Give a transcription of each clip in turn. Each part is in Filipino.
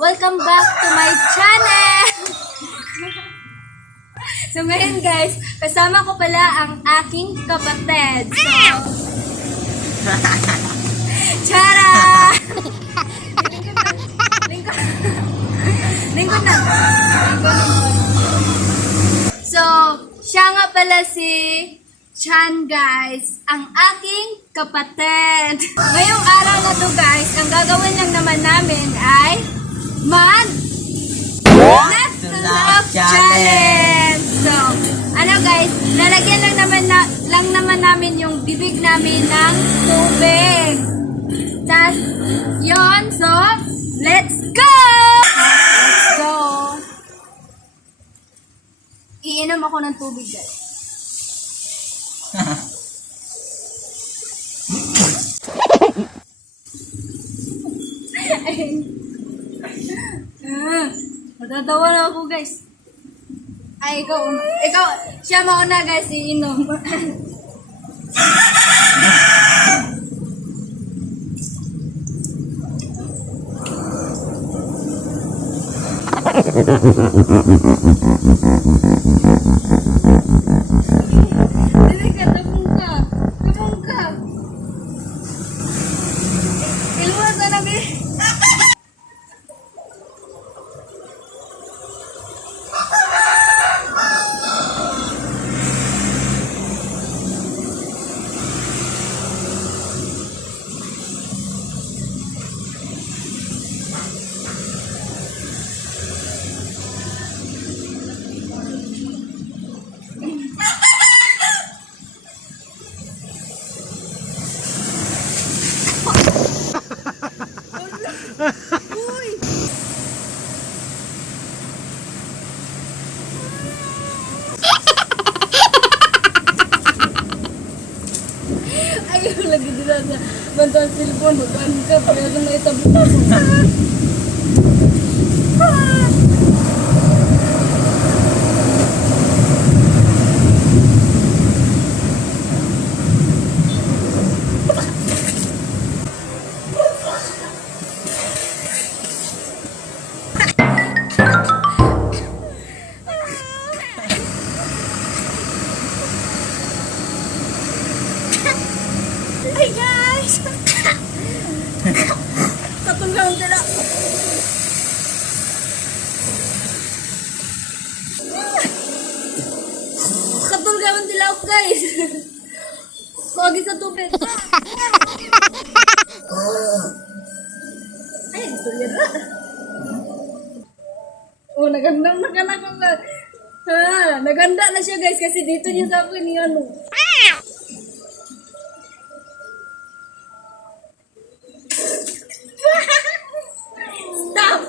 Welcome back to my channel! So ngayon guys, kasama ko pala ang aking kapatid. So, Chara! Lingkod na. So, siya nga pala si Chan guys, ang aking kapatid. Ngayong araw na to guys, ang gagawin lang naman namin ay Not to Love Challenge. So, ano guys, lalagyan lang naman namin yung bibig namin ng tubig. Tas, yon. So, let's go! Let's go! Iinom ako ng tubig guys. Matatawa na ako guys. Ay, ikaw, siya mauna guys, iinom. Dili ka, tabong ka. Tabong ka. Ilwas na nabi. Ayaw lagi dila sa bantuan silpon, bukan ka, pero na itabot ako. Hey guys! Katulong sila. Katulong sila ako guys. Kuwagi sa tubig. Ay, tuloy na. Oh, naganda na. Ha, naganda na siya guys kasi dito niya sa akin ni ano. Stop!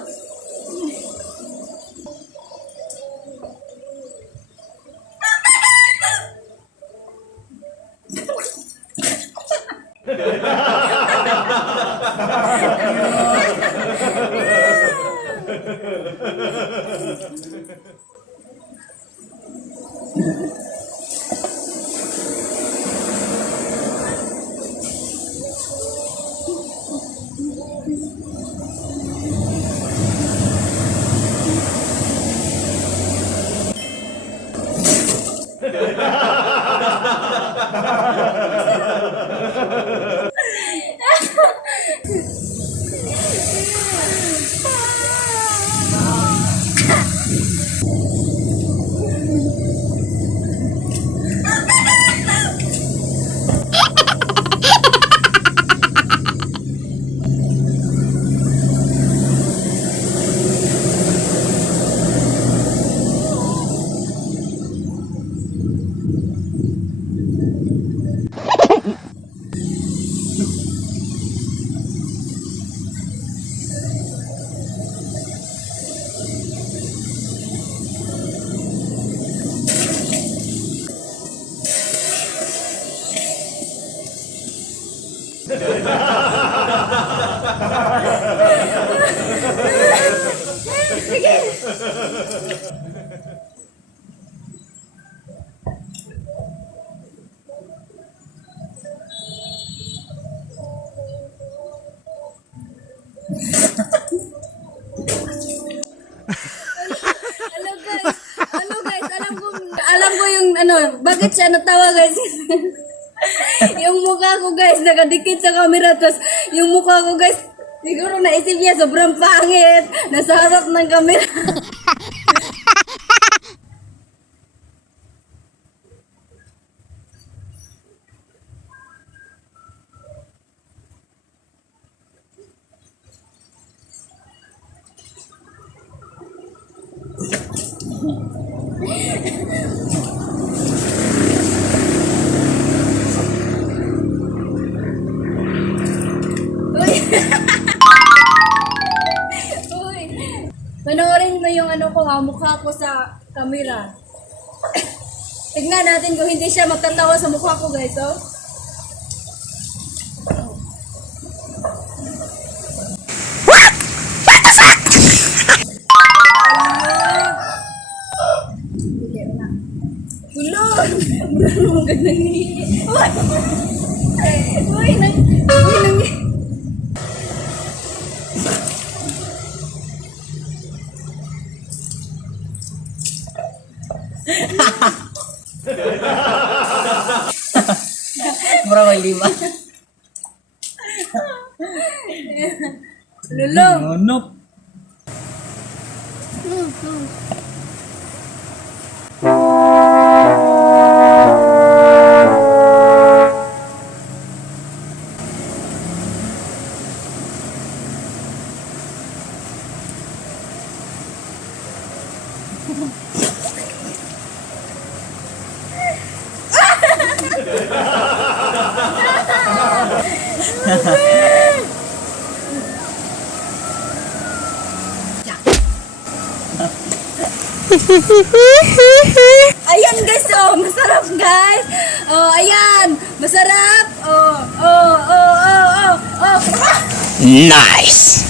ano, bakit siya natawa guys? Yung mukha ko guys, nakadikit sa camera. Tapos yung mukha ko guys, siguro naisip niya sobrang pangit. Nasa harap ng camera. Uy! Uy! Panoorin mo yung ano ko ha, mukha ko sa camera. Tignan natin kung hindi siya magtatawa sa mukha ko guys, oh. Ulo! Ulo mo ganang niya. Uy! Uy! Mura may lima. Lulong! Ano? Ayan guys, oh, masarap guys. Oh, ayan, masarap. Oh, oh, oh, oh, oh, oh. Nice!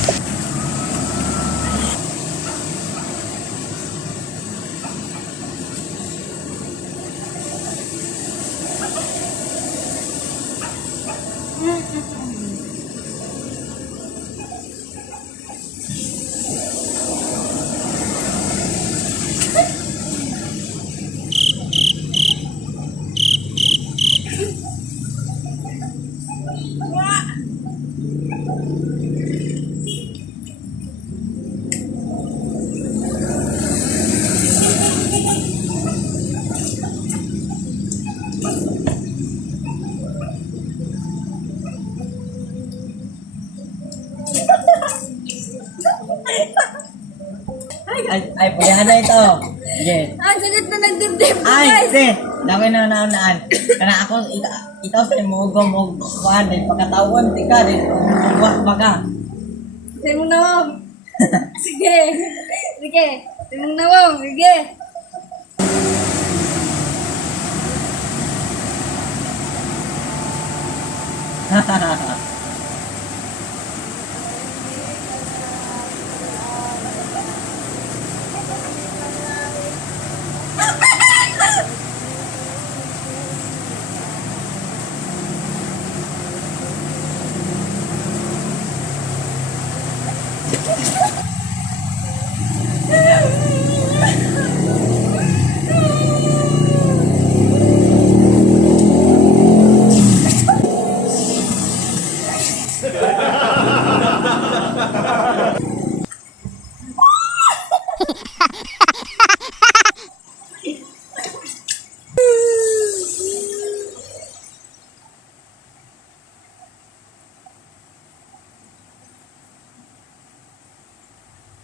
Ay, pwede na ito. Sige. Ang sakit na nagdibdib ko Ay, guys. sige. Dami na naunaan. Kana ako, ikaw sa mo kuhan din. Pagkatawon, tika din. Buwak baka. Say mong nawang. Sige. Sige. Say mong nawang. Sige.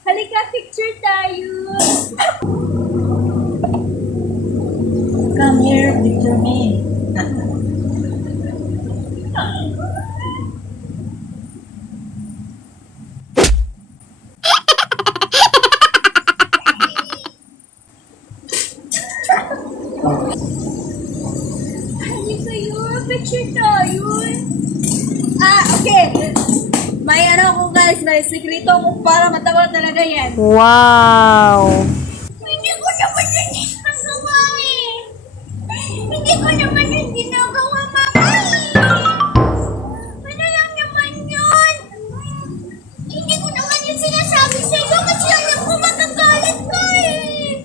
Halika, picture tayo. Come here, picture me. Halika yun, picture tayo. Ah, okay. May ano ko guys, may sekreto ko para matawa talaga yan. Wow! Hindi ko naman yun ginagawa eh. Hindi ko naman yun ginagawa, mama eh. Ano lang naman yun? Hindi ko naman yun sinasabi sa'yo kasi alam ko magagalit ka eh.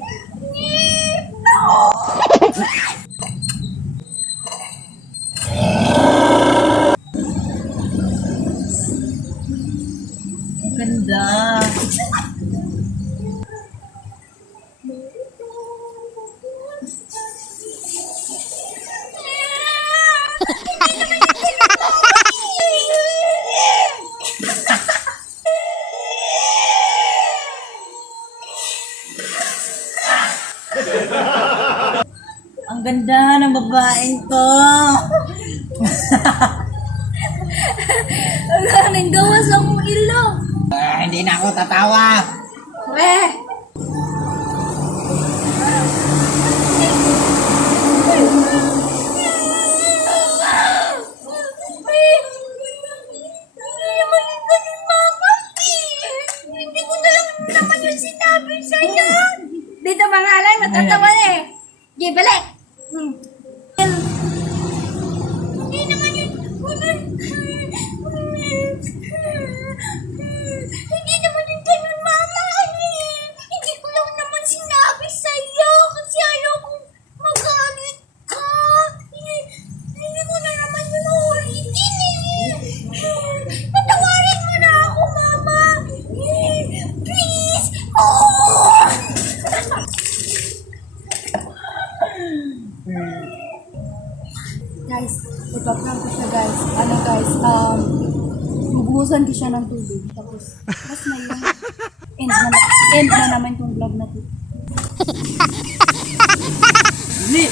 Ang ganda ng babaeng to. Wala, nang gawas akong ilong. Hindi na ako tatawa. Weh! Hindi ko na lang naman yung sinabi sa'yo. Dito pangalan, matatawa na eh. Sige, balik. Hindi naman yun. Hindi naman yung ganun, mama. Hindi ko lang naman sinabi sa'yo kasi ayaw kong magalit ka. Hindi ko na naman yun ulitin eh. Patawarin mo na ako, mama. Please. Oh! Guys, ipaprank ko siya guys. Ano guys, bubuhusan ko siya ng tubig. Tapos na yung end na naman yung vlog na to. Hindi.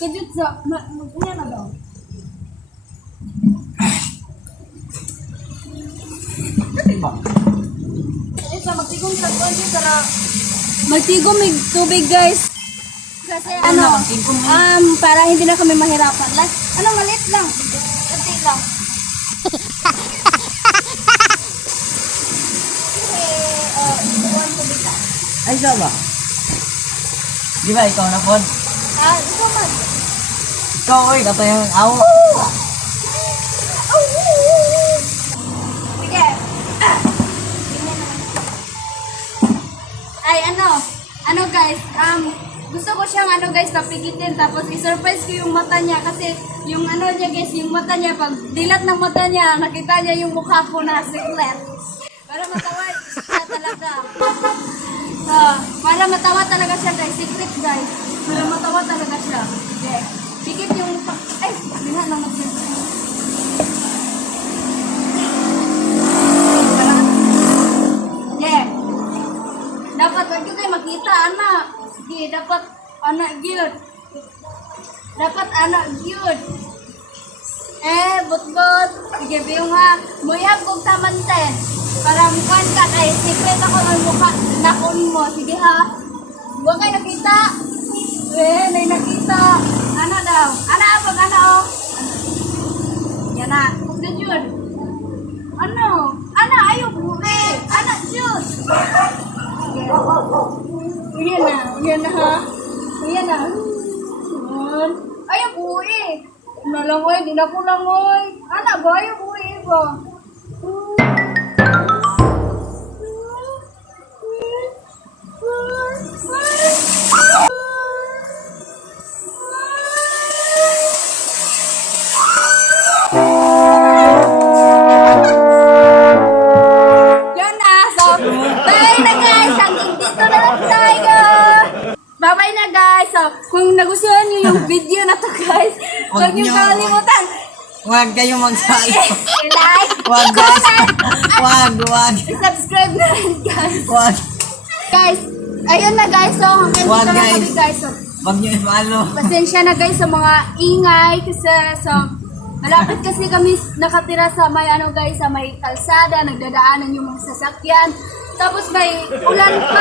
Kaya sa, ano na daw? Diba? Ito, magtigong sa tuwan yung tara. Magtigong may tubig guys. Kasi ano, para hindi na kami mahirapan. Like, ano, maliit lang. Kunti lang. Tuwan tubig ka. Ay, siya ba? Di ba ikaw na pod? Ikaw man. Ikaw, oy, kato yung aw. Sige. Ay, ano guys, gusto ko siyang guys, papigitin tapos i-surprise ko yung mata niya kasi yung niya guys, yung mata niya, pag dilat ng mata niya, nakita niya yung mukha ko na secret. Para matawa siya talaga. Para matawa talaga siya guys, secret guys. Para matawa talaga siya. Okay. Pikit yung mukha. Ay, bilang lang mag-surprise. Yeah. Dapat wag yun kayo makita, anak. Sige, dapat anak yun. Dapat anak yun. But. Sige, biyong ha. Muyab kong tamanten. Para mukhaan ka kay secret ako ng mukha. Nakon mo. Sige ha. Huwag kayo nakita. May nakita. Ano daw? Ano pag ano? Yan na. Huwag na yun. Ano? Ano? Ayaw buwi. Ano yun? Yan na ha. Yan na. Ayaw buwi. Nalangoy, di na ko langoy. Ano ba? Ayaw buwi ba? Yan na. So, bye na guys. Hanggang dito na lang tayo. Bye-bye na guys. So, kung nagustuhan niyo yung video na to guys, huwag niyo kalimutan. Huwag kayong magsalo. I-like, Huwag guys. comment, Huwag. subscribe na rin guys. Huwag. Guys, ayun na guys. So, hanggang Wag, dito na guys. kami guys. So, Huwag niyo i-follow. pasensya na guys sa mga ingay kasi malapit kasi kami nakatira sa may guys, sa may kalsada, nagdadaanan yung mga sasakyan. Tapos may ulan pa